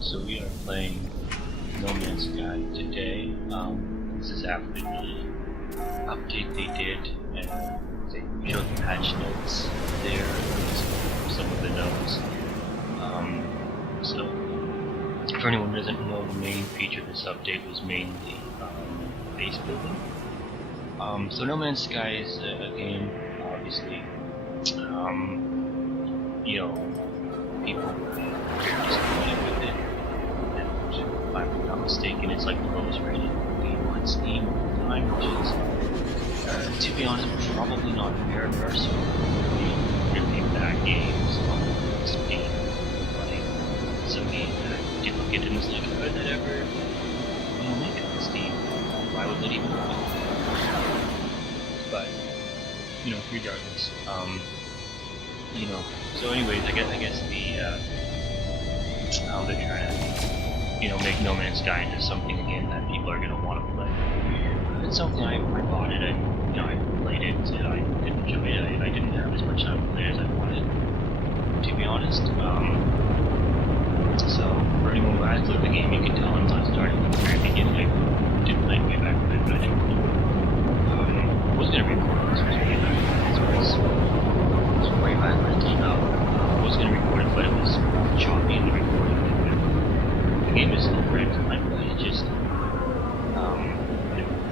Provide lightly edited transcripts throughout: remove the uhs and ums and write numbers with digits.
So we are playing No Man's Sky today. This is after the update they did, and they showed the patch notes there, some of the notes. So for anyone who doesn't know, the main feature of this update was mainly base building. So No Man's Sky is a game, obviously, people were very disappointed with it. If I'm not mistaken, it's like the lowest rated game on Steam at the time, which is, to be honest, probably not fair for some really bad games on Steam. Like, some game that did look at it and was like, how did that ever make it on Steam? Why would that even work? But, regardless, so anyways, I guess they're trying to, make No Man's Sky into something again that people are going to want to play. It's something I bought it and, I played it and I did enjoy it. I didn't have as much time to play it as I wanted, to be honest. So, for anyone who has played the game, you can tell I'm not starting at the very beginning. I did play it way back then, but I didn't want to. I was going to record this way back then. It was way back when it came out. I was going to record it, but it was choppy in the recording. The game is still great fine, but it just, the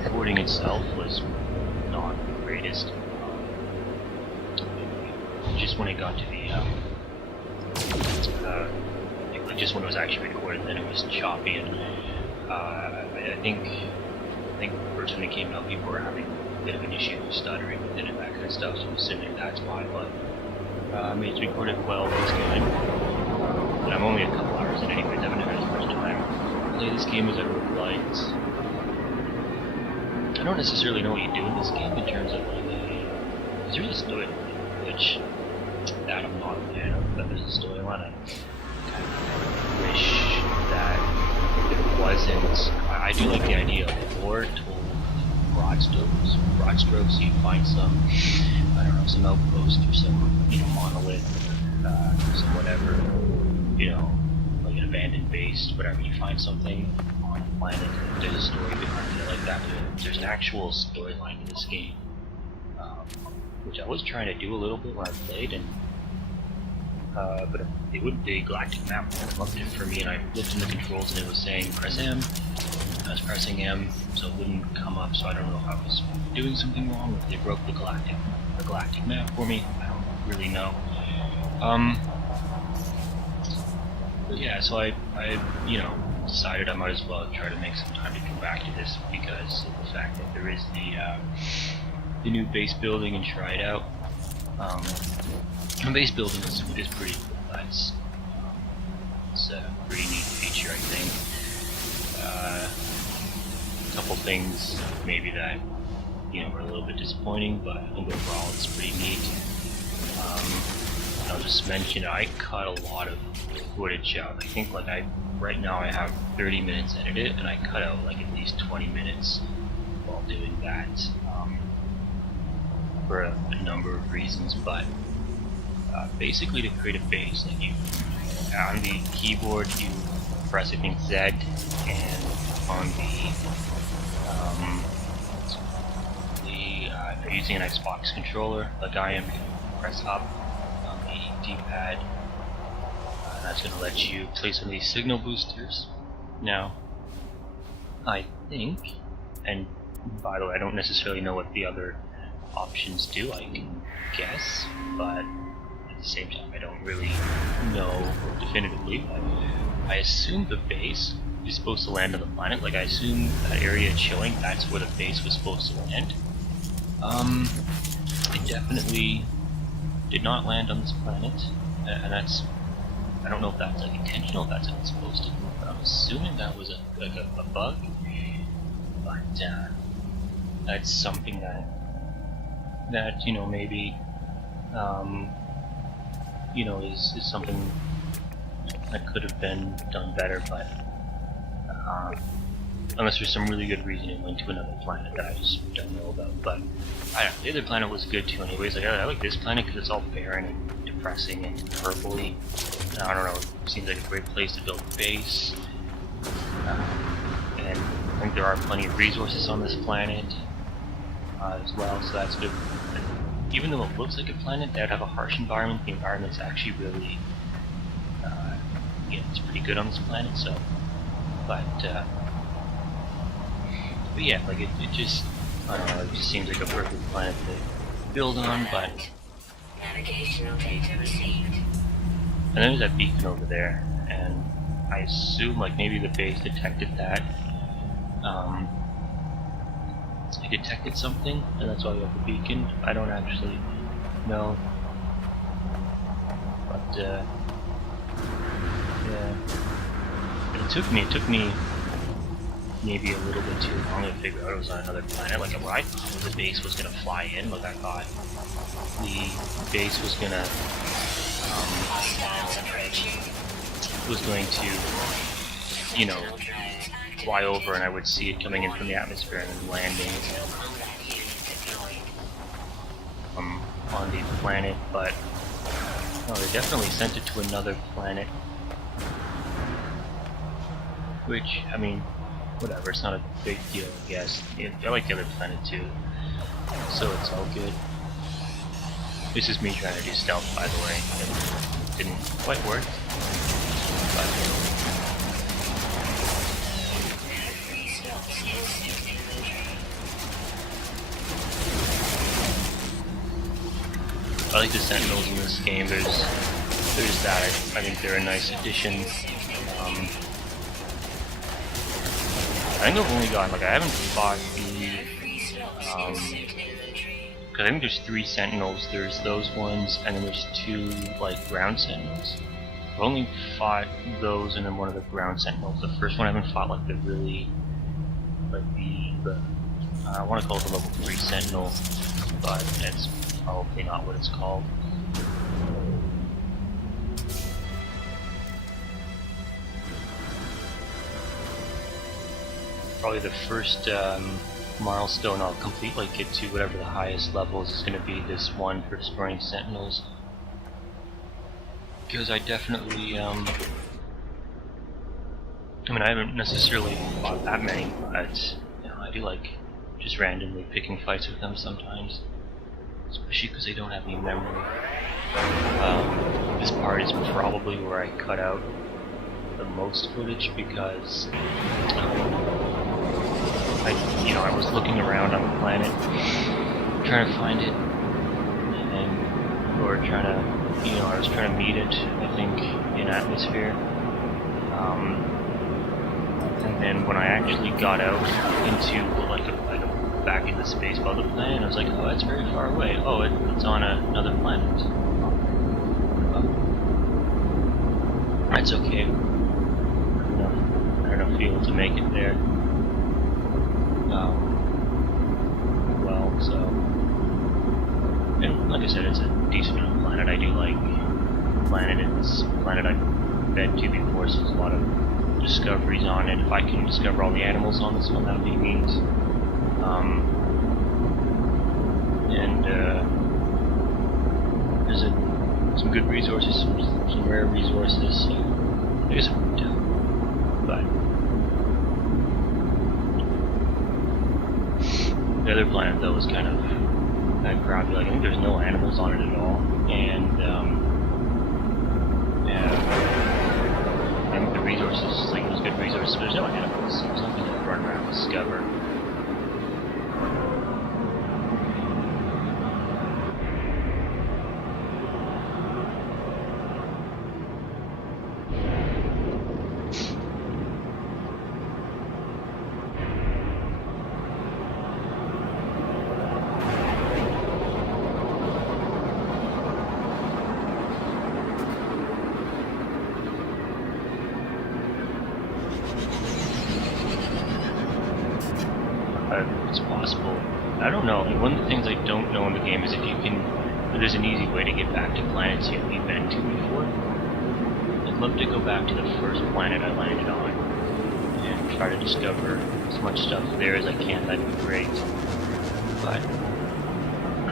recording itself was not the greatest. Just when it got to the, just when it was actually recorded, then it was choppy, and I think first when it came out, people were having a bit of an issue with stuttering with it and that kind of stuff, so I'm assuming that's why, but it's recorded well this game, and I'm only a couple hours in anyways, I haven't had as much time to play this game as I would have liked. I don't necessarily know what you do in this game in terms of like, there's a story, which that I'm not a fan of, but there's a storyline. I kind of wish that it wasn't. I do like the idea of lore told broad strokes. So you find some, I don't know, some outpost or some, monolith, some whatever, like an abandoned base, whatever. You find something on the planet, there's a story behind it like that. There's an actual storyline to this game, which I was trying to do a little bit when I played, and but the galactic map looked it for me, and I looked in the controls and it was saying press M. I was pressing M, so it wouldn't come up, so I don't know if I was doing something wrong, or if they broke the galactic map for me. I don't really know. But yeah, so I decided I might as well try to make some time to come back to this because of the fact that there is the new base building and try it out. The base building is pretty cool. It's a pretty neat feature, I think. A couple things maybe that were a little bit disappointing, but I think overall it's pretty neat. I'll just mention I cut a lot of footage out. I think right now I have 30 minutes edited, and I cut out like at least 20 minutes while doing that for a number of reasons, but basically to create a base, like on the keyboard you press I think Z, and on if you're using an Xbox controller like I am, you can press up on the D-pad, and that's going to let you place some of these signal boosters. Now, I think, and by the way, I don't necessarily know what the other options do, I can guess, but at the same time I don't really know definitively, but I assume the base is supposed to land on the planet. Like, I assume that area chilling, that's where the base was supposed to land. It definitely did not land on this planet, and that's, I don't know if that's like intentional, if that's how it's supposed to, but I'm assuming that was a bug, but that's something that maybe is something that could have been done better, but unless there's some really good reason it went to another planet that I just don't know about. But I don't know, the other planet was good too anyways. I like this planet because it's all barren and depressing and purpley. I don't know, it seems like a great place to build a base. And I think there are plenty of resources on this planet as well, so that's good. And even though it looks like a planet that would have a harsh environment, the environment's actually really, it's pretty good on this planet. So, but yeah, like it just, I don't know, it just seems like a perfect planet to build on. But navigational data received. and there's that beacon over there, and I assume like maybe the base detected that. It detected something, and that's why we have the beacon. I don't actually know, but yeah. It took me maybe a little bit too long to figure out it was on another planet. Like, what I thought the base was gonna fly in. Like, I thought the base was gonna you know, fly over, and I would see it coming in from the atmosphere and then landing on the planet. But no, they definitely sent it to another planet. Which, I mean, whatever, it's not a big deal, I guess. I like the other planet too, so it's all good. This is me trying to do stealth, by the way. It didn't quite work, but I like the Sentinels in this game. There's that. I think they're a nice addition. I think I've only gotten, like, I haven't fought the, because I think there's 3 Sentinels. There's those ones, and then there's 2, like, ground Sentinels. I've only fought those and then one of the ground Sentinels. The first one I haven't fought, like, the really, like, I want to call it the level 3 Sentinel, but it's probably not what it's called. Probably the first milestone I'll complete, like get to whatever the highest levels is going to be, this one for destroying Sentinels. Because I definitely, I mean, I haven't necessarily fought that many, but you know, I do like just randomly picking fights with them sometimes. Especially because they don't have any memory. This part is probably where I cut out the most footage because I was looking around on the planet trying to find it, or trying to, I was trying to meet it, I think, in atmosphere. And then when I actually got out into back into space above the planet, I was like, oh, that's very far away. Oh, it's on another planet. That's okay. I don't know if you'll be able to make it there. Well, so, and like I said, it's a decent enough planet. I do like the planet. It's a planet I've been to before, so there's a lot of discoveries on it. If I can discover all the animals on this one, that would be neat. There's some good resources, some rare resources, so I guess I would do. But the other planet, though, was kind of crappy. Like, I think there's no animals on it at all, and I think the resources, like, there's good resources, but there's no animals. There's nothing to run around and discover. It's possible. I don't know. One of the things I don't know in the game is if there's an easy way to get back to planets you've been to before. I'd love to go back to the first planet I landed on and try to discover as much stuff there as I can. That'd be great. But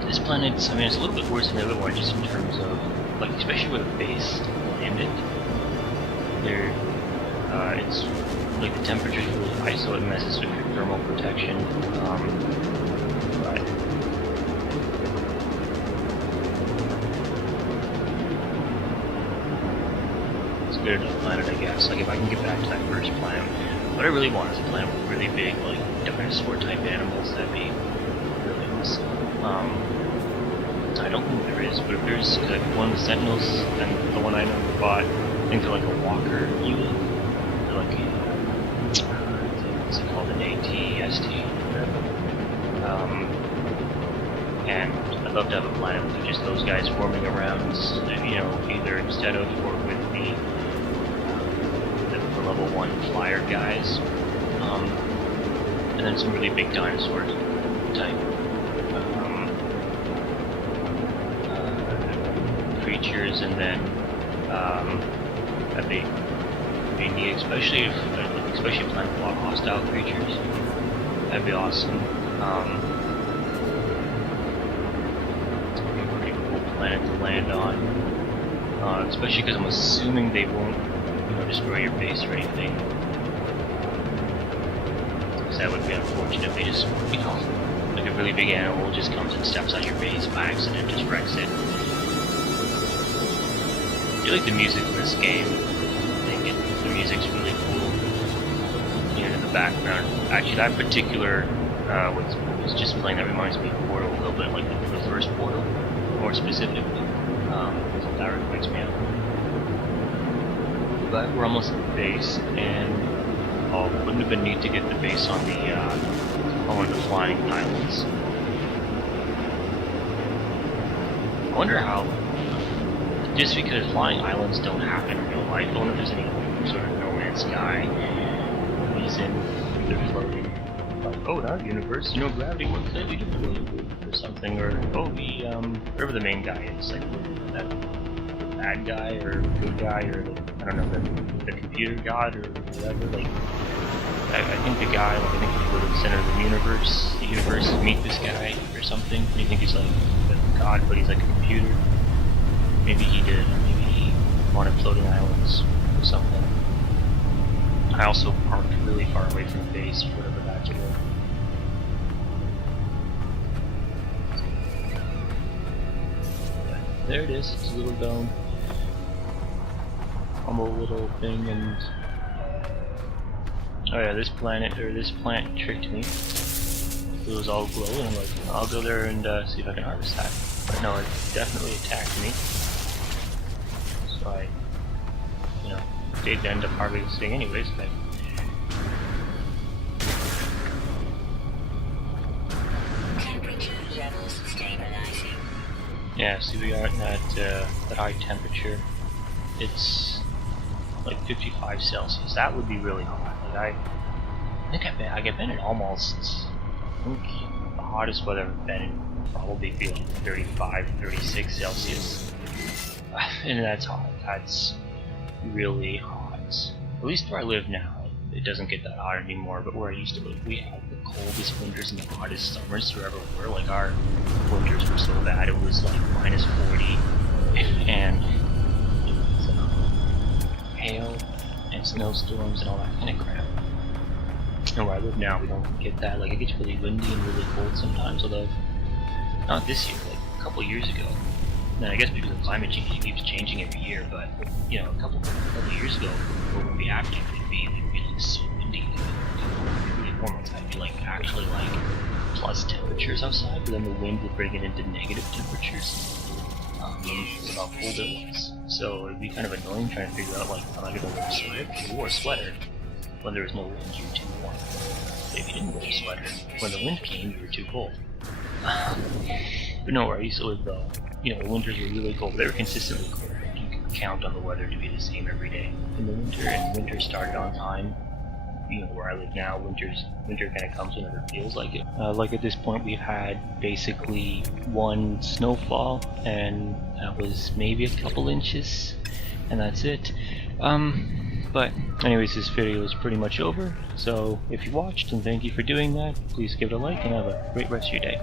this planet, I mean, it's a little bit worse than the other one, just in terms of like especially where the base landed, there, it's like the temperature's really high, so it messes with your thermal protection. But it's good enough planet, I guess. Like if I can get back to that first planet, what I really want is a planet with really big, like dinosaur type animals. That'd be really awesome. I don't think there is, but if there's like one of the Sentinels, and the one I never bought, I think they're like a walker unit. They're like a, what's it called, an AT-ST, whatever. And I'd love to have a planet with just those guys forming around, you know, either instead of or with the level 1 flyer guys. And then some really big dinosaur type creatures, and then that'd be neat, especially if playing with a lot of hostile creatures. That'd be awesome. It'd be a pretty cool planet to land on, especially because I'm assuming they won't, you know, destroy your base or anything. Because that would be unfortunate if they just, you know, like a really big animal just comes and steps on your base by accident, just wrecks it. I like the music in this game. I think the music's really cool. You know, in the background. Actually, that particular what was just playing, that reminds me of Portal a little bit, like the first Portal, more specifically. That reminds me of. But we're almost at the base, and wouldn't have been neat to get the base on one of the flying islands. I wonder how. Just because flying islands don't happen in real life, I wonder if there's any sort of No Man's Sky reason they're floating. Like, oh, in our universe, you know, gravity works slightly differently, or something, or oh, whatever the main guy is, like that bad guy or good guy, or I don't know, the computer god or whatever. Like, I think the guy, like I think if you go to the center of the universe meet this guy or something, and you think he's like a god, but he's like a computer. Maybe he did, or maybe he wanted floating islands or something. I also parked really far away from the base, whatever that's worth. There it is, it's a little dome. Humble little thing, and oh yeah, this plant tricked me. It was all glowing. I'm like, I'll go there and see if I can harvest that. But no, it definitely attacked me. So I, you know, did end up harvesting anyways. But Temperature levels stabilizing. yeah, see, we are at that high temperature. It's like 55 Celsius. That would be really hot. Like I've been in almost, I think the hottest weather I've been in would probably be like 35, 36 Celsius. And that's hot. That's really hot. At least where I live now, it doesn't get that hot anymore, but where I used to live, we had the coldest winters and the hottest summers there ever were. Like, our winters were so bad, it was like minus 40, and it was hail and snowstorms and all that kind of crap. And where I live now, we don't get that. Like, it gets really windy and really cold sometimes, although not this year, like a couple years ago. And I guess because of climate change, it keeps changing every year, but, you know, a couple years ago, what would be happening, it'd be like so windy, really 4 months, I'd be like actually like plus temperatures outside, but then the wind would bring it into negative temperatures. How cold it was. So it'd be kind of annoying trying to figure out, like, am I gonna wear a sweater? You wore a sweater when there was no wind, you were too warm. But if you didn't wear a sweater, when the wind came, you were too cold. But no, where I used to live though, you know, the winters were really cold. They were consistently cold. You could count on the weather to be the same every day in the winter, and winter started on time. You know, where I live now, winter kind of comes whenever it feels like it. Like at this point, we've had basically one snowfall, and that was maybe a couple inches, and that's it. But anyways, this video is pretty much over. So if you watched, and thank you for doing that, please give it a like, and have a great rest of your day.